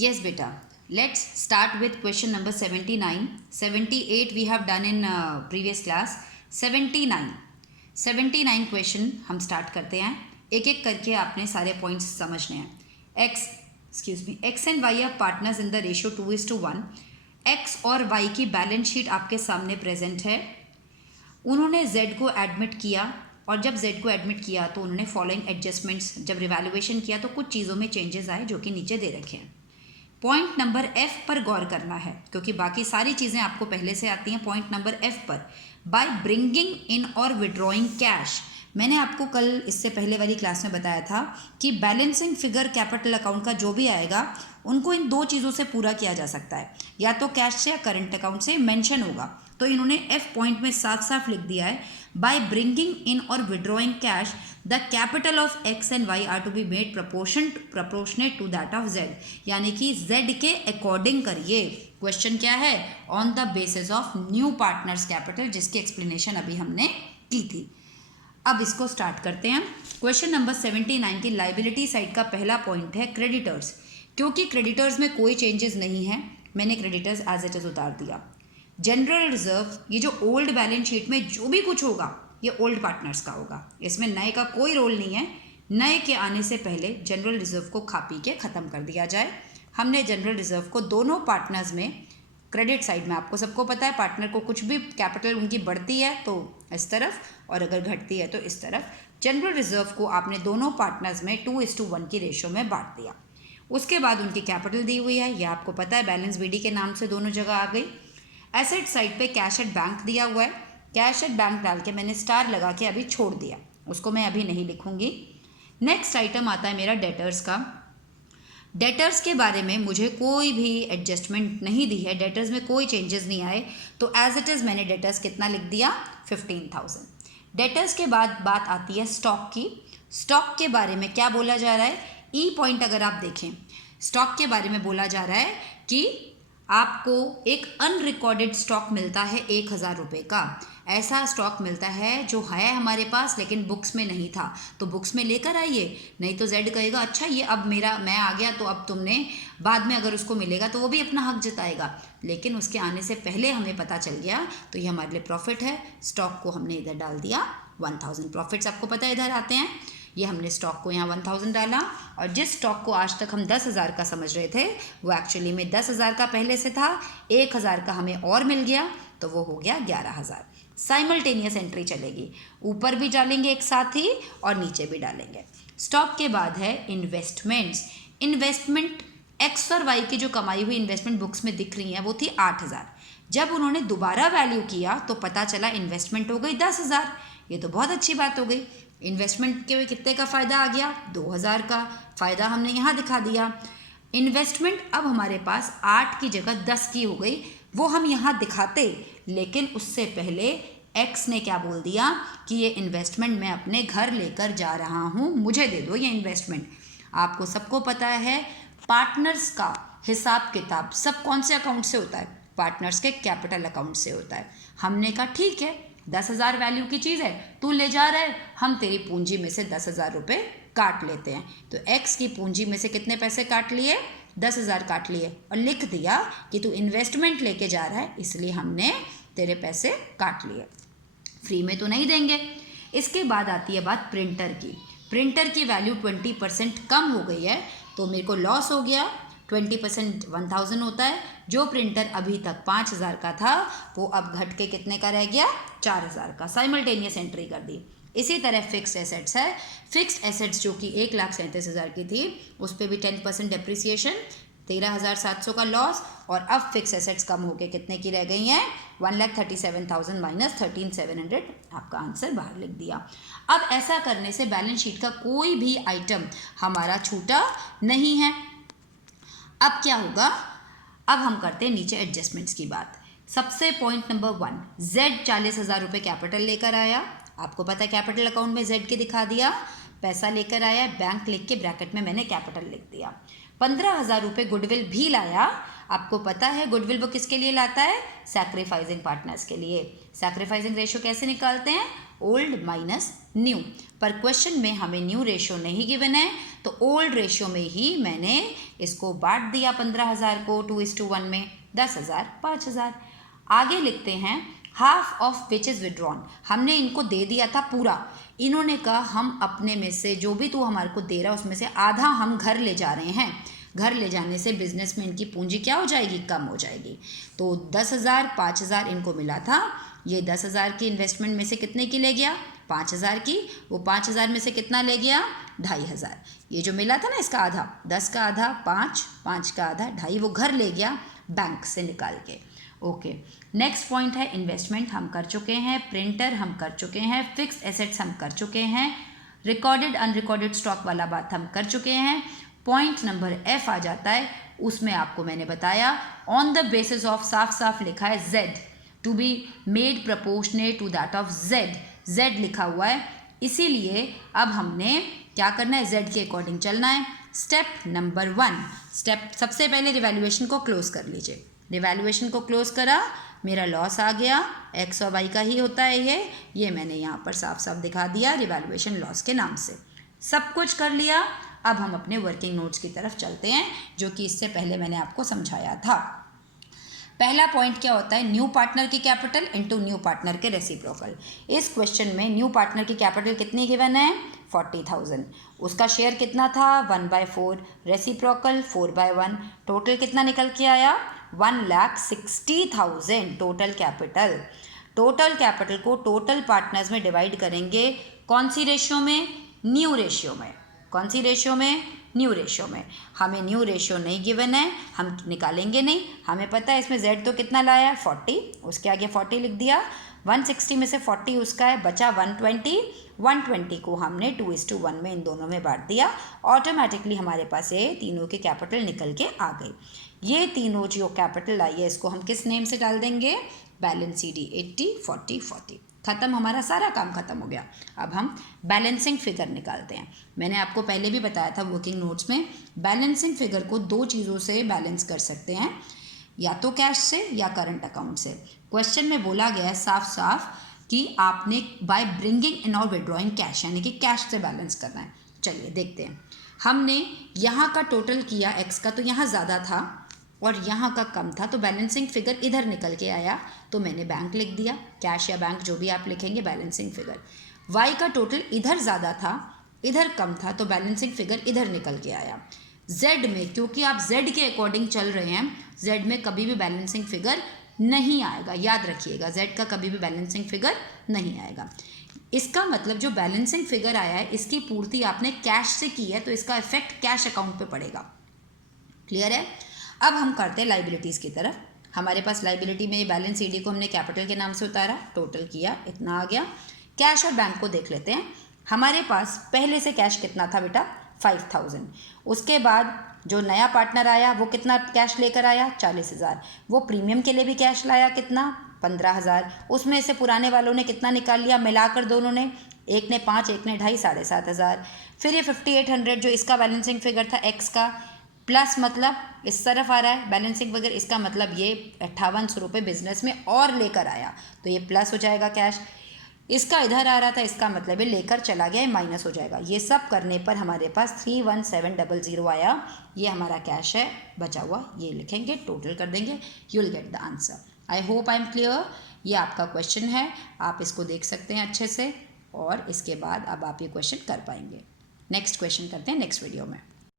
Yes, beta. Let's start with question number 79. 78 we have done in previous class. 79 question हम start करते हैं. एक एक करके आपने सारे पॉइंट्स समझने हैं. X and Y are partners in the ratio 2:1. X और वाई की बैलेंस शीट आपके सामने प्रेजेंट है. उन्होंने जेड को एडमिट किया और जब जेड को एडमिट किया तो उन्होंने फॉलोइंग एडजस्टमेंट्स जब रिवैल्यूएशन किया तो कुछ चीज़ों में चेंजेस आए जो कि नीचे दे रखे हैं. पॉइंट नंबर एफ पर गौर करना है क्योंकि बाकी सारी चीज़ें आपको पहले से आती हैं. पॉइंट नंबर एफ पर बाय ब्रिंगिंग इन और विड्रॉइंग कैश. मैंने आपको कल इससे पहले वाली क्लास में बताया था कि बैलेंसिंग फिगर कैपिटल अकाउंट का जो भी आएगा उनको इन दो चीज़ों से पूरा किया जा सकता है, या तो कैश से या करंट अकाउंट से मेंशन होगा. तो इन्होंने एफ पॉइंट में साफ साफ लिख दिया है बाय ब्रिंगिंग इन और withdrawing cash the capital of X and Y are to be made proportionate to that of Z. यानी कि जेड के अकॉर्डिंग करिए. क्वेश्चन क्या है? On the basis of new partners capital, जिसकी एक्सप्लेनेशन अभी हमने की थी. अब इसको स्टार्ट करते हैं. क्वेश्चन नंबर 79 की लाइबिलिटी साइड का पहला पॉइंट है क्रेडिटर्स. क्योंकि क्रेडिटर्स में कोई चेंजेस नहीं है, मैंने क्रेडिटर्स एज इट इज उतार दिया. जनरल रिजर्व, ये जो ओल्ड बैलेंस शीट में जो भी कुछ होगा ये ओल्ड पार्टनर्स का होगा, इसमें नए का कोई रोल नहीं है. नए के आने से पहले जनरल रिजर्व को खा पी के ख़त्म कर दिया जाए. हमने जनरल रिजर्व को दोनों पार्टनर्स में क्रेडिट साइड में, आपको सबको पता है पार्टनर को कुछ भी कैपिटल उनकी बढ़ती है तो इस तरफ और अगर घटती है तो इस तरफ. जनरल रिजर्व को आपने दोनों पार्टनर्स में 2:1 की रेशो में बांट दिया. उसके बाद उनकी कैपिटल दी हुई है, ये आपको पता है, बैलेंस बीडी के नाम से दोनों जगह आ गई. एसेट साइड पे कैश एट बैंक दिया हुआ है. कैश एट बैंक डाल के मैंने स्टार लगा के अभी छोड़ दिया, उसको मैं अभी नहीं लिखूंगी. नेक्स्ट आइटम आता है मेरा डेटर्स का. डेटर्स के बारे में मुझे कोई भी एडजस्टमेंट नहीं दी है, डेटर्स में कोई चेंजेस नहीं आए, तो एज इट इज़ मैंने डेटर्स कितना लिख दिया? 15,000. डेटर्स के बाद बात आती है स्टॉक की. स्टॉक के बारे में क्या बोला जा रहा है? ई पॉइंट अगर आप देखें, स्टॉक के बारे में बोला जा रहा है कि आपको एक अनरिकॉर्डेड स्टॉक मिलता है 1,000 रुपये का. ऐसा स्टॉक मिलता है जो है हमारे पास लेकिन बुक्स में नहीं था, तो बुक्स में लेकर आइए, नहीं तो जेड कहेगा अच्छा ये अब मैं आ गया तो अब तुमने, बाद में अगर उसको मिलेगा तो वो भी अपना हक जताएगा. लेकिन उसके आने से पहले हमें पता चल गया तो ये हमारे लिए प्रॉफिट है. स्टॉक को हमने इधर डाल दिया 1,000. प्रॉफिट्स आपको पता है इधर आते हैं. ये हमने स्टॉक को यहाँ 1,000 डाला और जिस स्टॉक को आज तक हम 10,000 का समझ रहे थे वो एक्चुअली में 10,000 का पहले से था. 1,000 का हमें और मिल गया तो वो हो गया 11,000. साइमल्टेनियस एंट्री चलेगी, ऊपर भी डालेंगे एक साथ ही और नीचे भी डालेंगे. स्टॉक के बाद है इन्वेस्टमेंट्स. इन्वेस्टमेंट एक्स और वाई की जो कमाई हुई इन्वेस्टमेंट बुक्स में दिख रही है वो थी 8,000. जब उन्होंने दोबारा वैल्यू किया तो पता चला इन्वेस्टमेंट हो गई 10,000. ये तो बहुत अच्छी बात हो गई. इन्वेस्टमेंट के कितने का फ़ायदा आ गया? 2,000 का फ़ायदा हमने यहाँ दिखा दिया. इन्वेस्टमेंट अब हमारे पास 8 की जगह 10 की हो गई, वो हम यहाँ दिखाते, लेकिन उससे पहले एक्स ने क्या बोल दिया कि ये इन्वेस्टमेंट मैं अपने घर लेकर जा रहा हूँ, मुझे दे दो ये इन्वेस्टमेंट. आपको सबको पता है पार्टनर्स का हिसाब किताब सब कौन से अकाउंट से होता है? पार्टनर्स के कैपिटल अकाउंट से होता है. हमने कहा ठीक है 10,000 वैल्यू की चीज़ है, तू ले जा रहा है, हम तेरी पूंजी में से 10,000 रुपये काट लेते हैं. तो एक्स की पूंजी में से कितने पैसे काट लिए? 10,000 काट लिए और लिख दिया कि तू इन्वेस्टमेंट लेके जा रहा है इसलिए हमने तेरे पैसे काट लिए, फ्री में तो नहीं देंगे. इसके बाद आती है बात प्रिंटर की. प्रिंटर की वैल्यू 20% कम हो गई है तो मेरे को लॉस हो गया. 20% 1,000 होता है. जो प्रिंटर अभी तक 5,000 का था वो अब घट के कितने का रह गया? 4,000 का. साइमल्टेनियस एंट्री कर दी. इसी तरह फिक्स्ड एसेट्स है. फिक्स्ड एसेट्स जो कि 1,37,000 की थी उस पर भी 10% डेप्रिसिएशन, 13,700 का लॉस. और अब फिक्स एसेट्स कम होकर कितने की रह गई हैं? 1,37,000 माइनस 13,700. आपका आंसर बाहर लिख दिया. अब ऐसा करने से बैलेंस शीट का कोई भी आइटम हमारा छूटा नहीं है. अब क्या होगा? अब हम करते हैं नीचे एडजस्टमेंट्स की बात. सबसे पॉइंट नंबर 1, जेड 40,000 रुपये कैपिटल लेकर आया. आपको पता है कैपिटल अकाउंट में जेड के दिखा दिया. पैसा लेकर आया, बैंक लिख के ब्रैकेट में मैंने कैपिटल लिख दिया. 15,000 रुपये गुडविल भी लाया. आपको पता है गुडविल वो किसके लिए लाता है? सैक्रिफाइसिंग पार्टनर्स के लिए. सैक्रिफाइसिंग रेशियो कैसे निकालते हैं? Old minus new. पर क्वेश्चन में हमें न्यू रेशियो नहीं गिवन है, तो ओल्ड रेशियो में ही मैंने इसको बांट दिया 15,000 को 2:1 में, 10,000 5,000। आगे लिखते हैं half of which is withdrawn. हमने इनको दे दिया था पूरा, इन्होंने कहा हम अपने में से जो भी तू हमारे को दे रहा है उसमें से आधा हम घर ले जा रहे हैं। घर ले जाने से बिजनेस में इनकी पूंजी क्या हो जाएगी, कम हो जाएगी। तो 10,000 5,000 इनको मिला था, ये 10,000 की इन्वेस्टमेंट में से कितने की ले गया, 5,000 की। वो 5,000 में से कितना ले गया, 2,500। ये जो मिला था ना इसका आधा, 10 का आधा 5, 5 का आधा 2.5, वो घर ले गया बैंक से निकाल के। ओके, नेक्स्ट पॉइंट है इन्वेस्टमेंट हम कर चुके हैं, प्रिंटर हम कर चुके हैं, फिक्स एसेट्स हम कर चुके हैं, रिकॉर्डेड अनरिकॉर्डेड स्टॉक वाला बात हम कर चुके हैं। पॉइंट नंबर एफ आ जाता है, उसमें आपको मैंने बताया ऑन द बेसिस ऑफ, साफ साफ लिखा है Z to be made proportionate to that of Z, Z लिखा हुआ है, इसीलिए अब हमने क्या करना है, Z के अकॉर्डिंग चलना है। स्टेप नंबर 1, स्टेप सबसे पहले रिवैल्यूएशन को क्लोज कर लीजिए। रिवैल्यूएशन को क्लोज करा, मेरा लॉस आ गया, एक्स और वाई का ही होता है ये मैंने यहाँ पर साफ साफ दिखा दिया रिवैल्यूएशन लॉस के नाम से। सब कुछ कर लिया, अब हम अपने वर्किंग नोट्स की तरफ चलते हैं, जो कि इससे पहले मैंने आपको समझाया था। पहला पॉइंट क्या होता है, न्यू पार्टनर की कैपिटल इनटू न्यू पार्टनर के रेसिप्रोकल। इस क्वेश्चन में न्यू पार्टनर की कैपिटल कितनी गिवन है, 40,000, उसका शेयर कितना था 1/4, रेसिप्रोकल 4/1, टोटल कितना निकल के आया 1,60,000 टोटल कैपिटल। टोटल कैपिटल को टोटल पार्टनर्स में डिवाइड करेंगे, कौन सी रेशियो में, न्यू रेशियो में। कौन सी रेशियो में, न्यू रेशियो में। हमें न्यू रेशियो नहीं गिवन है, हम निकालेंगे नहीं, हमें पता है इसमें Z तो कितना लाया है 40, उसके आगे 40 लिख दिया, 160 में से 40 उसका है, बचा 120, 120 को हमने 2:1 में इन दोनों में बांट दिया, ऑटोमेटिकली हमारे पास ये तीनों की कैपिटल निकल के आ गई। ये तीनों जो कैपिटल आई है इसको हम किस नेम से डाल देंगे, बैलेंस CD 80 40 40। खत्म, हमारा सारा काम खत्म हो गया। अब हम बैलेंसिंग फिगर निकालते हैं। मैंने आपको पहले भी बताया था वर्किंग नोट्स में, बैलेंसिंग फिगर को दो चीज़ों से बैलेंस कर सकते हैं, या तो कैश से या करंट अकाउंट से। क्वेश्चन में बोला गया है साफ साफ कि आपने बाय ब्रिंगिंग इन और विड्रॉइंग कैश, यानी कि कैश से बैलेंस करना है। चलिए देखते हैं, हमने यहाँ का टोटल किया एक्स का, तो यहाँ ज़्यादा था और यहाँ का कम था, तो बैलेंसिंग फिगर इधर निकल के आया, तो मैंने बैंक लिख दिया, कैश या बैंक जो भी आप लिखेंगे बैलेंसिंग फिगर। वाई का टोटल इधर ज़्यादा था इधर कम था, तो बैलेंसिंग फिगर इधर निकल के आया। जेड में, क्योंकि आप जेड के अकॉर्डिंग चल रहे हैं, जेड में कभी भी बैलेंसिंग फिगर नहीं आएगा, याद रखिएगा, जेड का कभी भी बैलेंसिंग फिगर नहीं आएगा। इसका मतलब जो बैलेंसिंग फिगर आया है इसकी पूर्ति आपने कैश से की है, तो इसका इफेक्ट कैश अकाउंट पे पड़ेगा। क्लियर है। अब हम करते हैं लाइबिलिटीज़ की तरफ। हमारे पास लाइबिलिटी में बैलेंस CD को हमने कैपिटल के नाम से उतारा, टोटल किया, इतना आ गया। कैश और बैंक को देख लेते हैं। हमारे पास पहले से कैश कितना था बेटा, 5,000। उसके बाद जो नया पार्टनर आया वो कितना कैश लेकर आया, 40,000। वो प्रीमियम के लिए भी कैश लाया, कितना, 15,000। उसमें से पुराने वालों ने कितना निकाल लिया, मिलाकर दोनों ने, एक ने 5 एक ने 2.5, 7,500। फिर ये 5,800 जो इसका बैलेंसिंग फिगर था एक्स का, प्लस मतलब इस तरफ आ रहा है बैलेंसिंग फिगर, इसका मतलब ये 5800 रुपये बिजनेस में और लेकर आया, तो ये प्लस हो जाएगा कैश। इसका इधर आ रहा था, इसका मतलब ये लेकर चला गया, ये माइनस हो जाएगा। ये सब करने पर हमारे पास 31700 आया, ये हमारा कैश है बचा हुआ, ये लिखेंगे, टोटल कर देंगे, you will get the answer. I hope I am clear. ये आपका क्वेश्चन है, आप इसको देख सकते हैं अच्छे से, और इसके बाद अब आप ये क्वेश्चन कर पाएंगे। नेक्स्ट क्वेश्चन करते हैं नेक्स्ट वीडियो में।